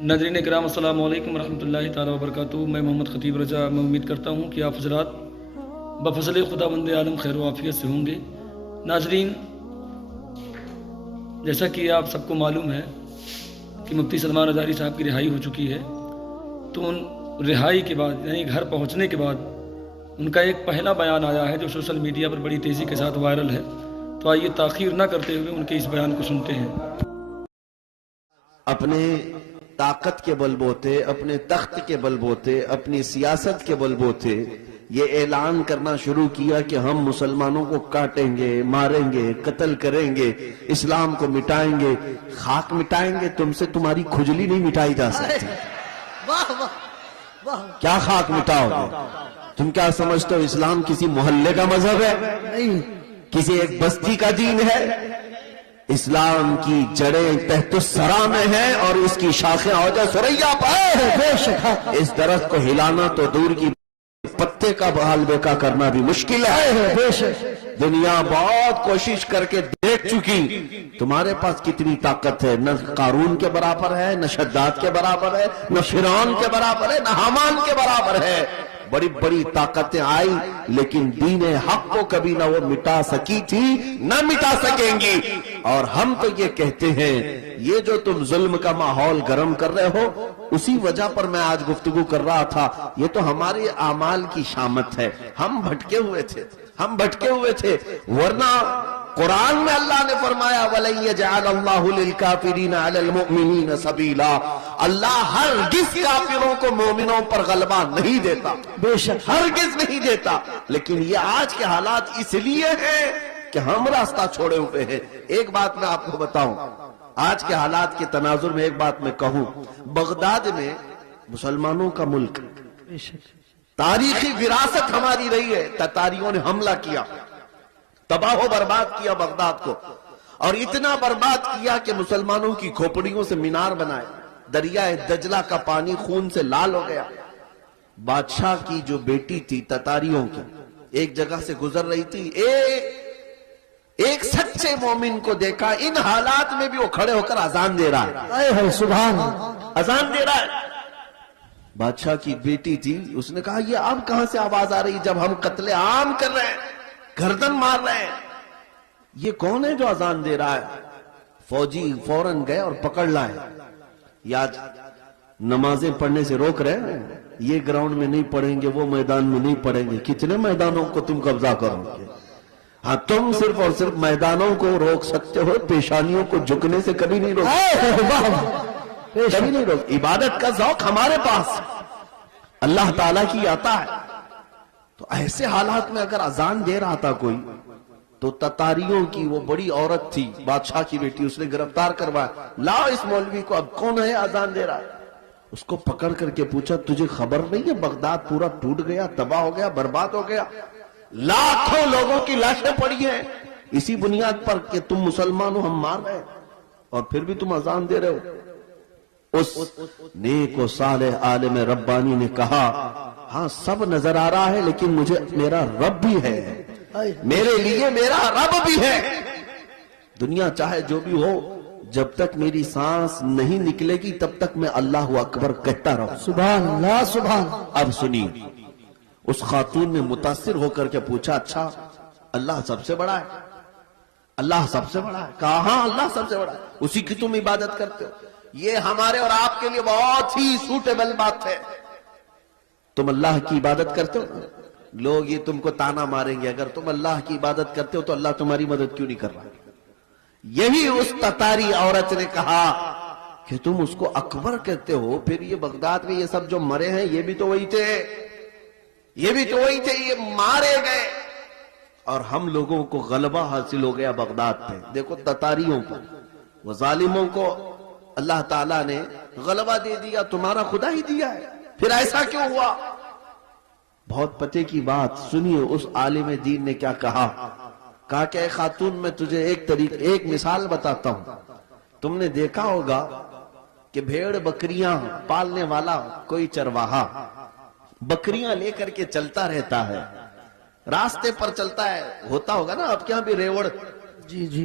ناظرین کرام السلام علیکم ورحمۃ اللہ تعالیٰ وبرکاتہ۔ میں محمد خطیب رضا میں امید کرتا ہوں کہ آپ حضرات بفضل خدا بند عالم خیر و عافیت سے ہوں گے۔ ناظرین، جیسا کہ آپ سب کو معلوم ہے کہ مفتی سلمان ازاری صاحب کی رہائی ہو چکی ہے، تو ان رہائی کے بعد یعنی گھر پہنچنے کے بعد ان کا ایک پہلا بیان آیا ہے جو سوشل میڈیا پر بڑی تیزی کے ساتھ وائرل ہے۔ تو آئیے تاخیر نہ کرتے ہوئے ان کے اس بیان کو سنتے ہیں۔ اپنے طاقت کے بل بوتے، اپنے تخت کے بل بوتے، اپنی سیاست کے بل بوتے یہ اعلان کرنا شروع کیا کہ ہم مسلمانوں کو کاٹیں گے، ماریں گے، قتل کریں گے، اسلام کو مٹائیں گے۔ خاک مٹائیں گے، تم سے تمہاری کھجلی نہیں مٹائی جا سکتی۔ کیا خاک مٹاؤ گے؟ تم کیا سمجھتے ہو اسلام کسی محلے کا مذہب ہے؟ نہیں، کسی ایک بستی کا دین ہے۔ اسلام کی جڑیں تحت الثری میں ہیں اور اس کی شاخیں اوج ثریا پر۔ اس درخت کو ہلانا تو دور کی پتے کا بحال بیکا کرنا بھی مشکل ہے۔ دنیا بہت کوشش کر کے دیکھ چکی تمہارے پاس کتنی طاقت ہے۔ نہ قارون کے برابر ہے، نہ شداد کے برابر ہے، نہ فرعون کے برابر ہے، نہ حامان کے برابر ہے۔ بڑی بڑی طاقتیں آئی لیکن دین حق کو کبھی نہ وہ مٹا سکی تھی، نہ مٹا سکیں گی۔ اور ہم تو یہ کہتے ہیں یہ جو تم ظلم کا ماحول گرم کر رہے ہو، اسی وجہ پر میں آج گفتگو کر رہا تھا، یہ تو ہمارے اعمال کی شامت ہے۔ ہم بھٹکے ہوئے تھے، ورنہ قرآن میں اللہ نے فرمایا وَلَن يَجْعَلَ اللَّهُ لِلْكَافِرِينَ عَلَى الْمُؤْمِنِينَ سَبِيلًا۔ اللہ ہرگز کافروں کو مومنوں پر غلبہ نہیں دیتا، بے شک ہرگز نہیں دیتا۔ لیکن یہ آج کے حالات اس لیے ہیں کہ ہم راستہ چھوڑے ہوئے ہیں۔ ایک بات میں آپ کو بتاؤں، آج کے حالات کے تناظر میں ایک بات میں کہوں، بغداد میں مسلمانوں کا ملک، تاریخی وراثت ہماری رہی ہے، تتاریوں نے حملہ کیا، تباہ و برباد کیا بغداد کو، اور اتنا برباد کیا کہ مسلمانوں کی کھوپڑیوں سے مینار بنائے، دریائے دجلہ کا پانی خون سے لال ہو گیا۔ بادشاہ کی جو بیٹی تھی تتاریوں کی، ایک جگہ سے گزر رہی تھی، ایک سچے مومن کو دیکھا، ان حالات میں بھی وہ کھڑے ہو کر اذان دے رہا ہے، سبحان اذان دے رہا ہے۔ بادشاہ کی بیٹی تھی، اس نے کہا یہ اب کہاں سے آواز آ رہی جب ہم قتل عام کر رہے ہیں، گردن مار رہے ہیں، یہ کون ہے جو اذان دے رہا ہے؟ فوجی فوراً گئے اور پکڑ لائے۔ یا نمازیں پڑھنے سے روک رہے ہیں، یہ گراؤنڈ میں نہیں پڑھیں گے، وہ میدان میں نہیں پڑھیں گے، کتنے میدانوں کو تم قبضہ کرو گے؟ ہاں، تم صرف اور صرف میدانوں کو روک سکتے ہو، پیشانیوں کو جھکنے سے کبھی نہیں روک، کبھی نہیں روک۔ عبادت کا ذوق ہمارے پاس اللہ تعالیٰ کی عطا ہے۔ تو ایسے حالات میں اگر اذان دے رہا تھا کوئی، تو تتاریوں کی وہ بڑی عورت تھی، بادشاہ کی بیٹی، اس نے گرفتار کروایا، لاؤ اس مولوی کو، اب کون ہے اذان دے رہا ہے؟ اس کو پکڑ کر کے پوچھا تجھے خبر نہیں ہے بغداد پورا ٹوٹ گیا، تباہ ہو گیا، برباد ہو گیا، لاکھوں لوگوں کی لاشیں پڑی ہیں اسی بنیاد پر کہ تم مسلمان ہو، ہم مار رہے ہیں، اور پھر بھی تم اذان دے رہے ہو۔ اس نیک و صالح عالم ربانی نے کہا ہاں سب نظر آ رہا ہے لیکن مجھے میرا رب بھی ہے، میرے لیے میرا رب بھی ہے۔ دنیا چاہے جو بھی ہو، جب تک میری سانس نہیں نکلے گی تب تک میں اللہ اکبر کہتا رہوں۔ سبحان اللہ، سبحان۔ اب سنیے، اس خاتون نے متاثر ہو کر کے پوچھا اچھا اللہ سب سے بڑا ہے؟ اللہ سب سے بڑا ہے؟ کہا ہاں اللہ سب سے بڑا ہے، اسی کی تم عبادت کرتے ہو۔ یہ ہمارے اور آپ کے لیے بہت ہی سوٹیبل بات ہے۔ تم اللہ کی عبادت کرتے ہو، لوگ یہ تم کو تانا ماریں گے، اگر تم اللہ کی عبادت کرتے ہو تو اللہ تمہاری مدد کیوں نہیں کر رہا؟ یہی اس تتاری عورت نے کہا کہ تم اس کو اکبر کہتے ہو، پھر یہ بغداد میں یہ سب جو مرے ہیں یہ بھی تو وہی تھے، یہ مارے گئے، اور ہم لوگوں کو غلبہ حاصل ہو گیا بغداد پہ۔ دیکھو تتاریوں پر، وہ ظالموں کو اللہ تعالیٰ نے غلبہ دے دیا، تمہارا خدا ہی دیا ہے، پھر ایسا کیوں ہوا؟ بہت پتے کی بات سنیے، اس عالم دین نے کیا کہا کہ اے خاتون میں تجھے ایک مثال بتاتا ہوں۔ تم نے دیکھا ہوگا کہ بھیڑ بکریاں پالنے والا کوئی چرواہا بکریاں لے کر کے چلتا رہتا ہے، راستے پر چلتا ہے، ہوتا ہوگا نا آپ کے یہاں بھی ریوڑ جی جی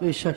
بے شک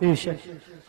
بے شک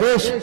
بے شک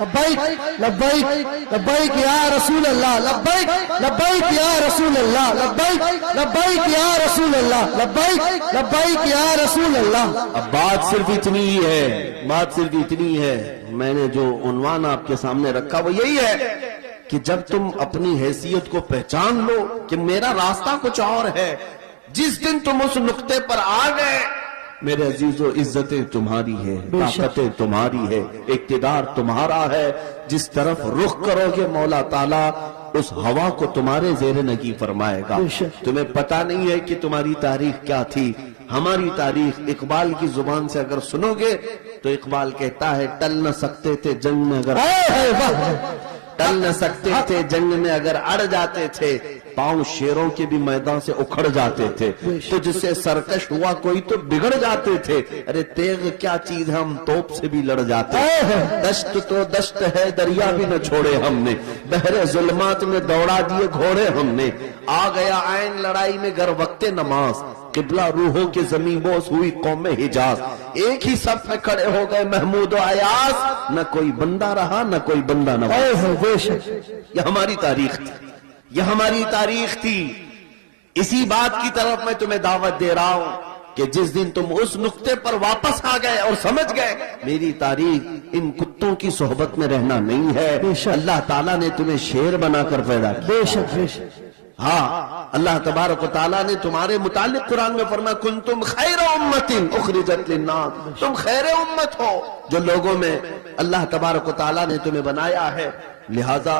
لبیک لبیک لبیک یا رسول اللہ، لبیک لبیک یا رسول اللہ، لبیک لبیک یا رسول اللہ، لبیک لبیک یا رسول اللہ۔ اب بات صرف اتنی ہے، میں نے جو عنوان آپ کے سامنے رکھا وہ یہی ہے کہ جب تم اپنی حیثیت کو پہچان لو کہ میرا راستہ کچھ اور ہے، جس دن تم اس نقطے پر آ گئے، میرے عزیزو، عزتیں تمہاری ہے، طاقتیں تمہاری ہے، اقتدار تمہارا ہے، جس طرف رخ کرو گے مولا تعالیٰ اس ہوا کو تمہارے زیر نگی فرمائے گا۔ تمہیں پتہ نہیں ہے کہ تمہاری تاریخ کیا تھی۔ ہماری تاریخ اقبال کی زبان سے اگر سنو گے تو اقبال کہتا ہے، ٹل نہ سکتے تھے جنگ میں اگر ٹل نہ سکتے تھے جنگ میں اگر اڑ جاتے تھے، پاؤں شیروں کے بھی میدان سے اکھڑ جاتے تھے، تو جس سے سرکش ہوا کوئی تو بگڑ جاتے تھے، ارے تیغ کیا چیز ہے، ہم توپ سے بھی لڑ جاتے۔ دشت تو دشت ہے، دریا بھی نہ چھوڑے ہم نے، بحر ظلمات میں دوڑا دیے گھوڑے ہم نے، آ گیا عین لڑائی میں گر وقت نماز، قبلہ روحوں کے زمین بوس ہوئی قوم حجاز، ایک ہی صف میں کھڑے ہو گئے محمود و ایاز، نہ کوئی بندہ رہا نہ کوئی بندہ نواز۔ یہ ہماری تاریخ تھی، یہ ہماری تاریخ تھی۔ اسی بات کی طرف میں تمہیں دعوت دے رہا ہوں کہ جس دن تم اس نقطے پر واپس آ گئے اور سمجھ گئے میری تاریخ ان کتوں کی صحبت میں رہنا نہیں ہے، اللہ تعالیٰ نے تمہیں شیر بنا کر پیدا کیا۔ بے شک بے شک ہاں، اللہ تبارک و تعالیٰ نے تمہارے متعلق قرآن میں فرمایا، کنتم خیر امت اخرجت للناس، تم خیر امت ہو جو لوگوں میں اللہ تبارک و تعالیٰ نے تمہیں بنایا ہے، لہذا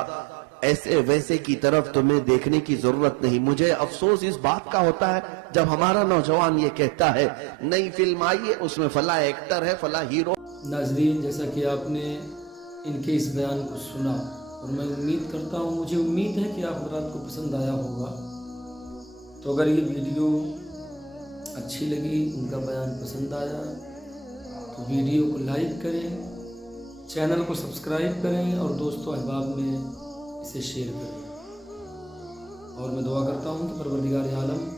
ایسے ویسے کی طرف تمہیں دیکھنے کی ضرورت نہیں۔ مجھے افسوس اس بات کا ہوتا ہے جب ہمارا نوجوان یہ کہتا ہے نئی فلم آئی ہے، اس میں فلاں ایکٹر ہے، فلاں ہیرو۔ ناظرین، جیسا کہ آپ نے ان کے اس بیان کو سنا اور میں امید کرتا ہوں، مجھے امید ہے کہ آپ حضرات کو پسند آیا ہوگا، تو اگر یہ ویڈیو اچھی لگی، ان کا بیان پسند آیا تو ویڈیو کو لائک کریں، چینل کو سبسکرائب کریں اور دوستو احباب میں اسے شیئر کریں۔ اور میں دعا کرتا ہوں کہ پروردگار عالم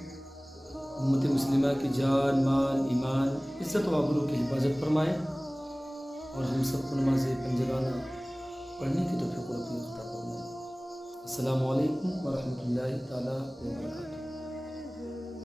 امت مسلمہ کی جان، مال، ایمان، عزت و آبرو کی حفاظت فرمائے اور ہم سب کو نماز پنجگانہ پڑھنے کی توفیق عطا فرمائے۔ السلام علیکم ورحمۃ اللہ تعالیٰ وبرکاتہ۔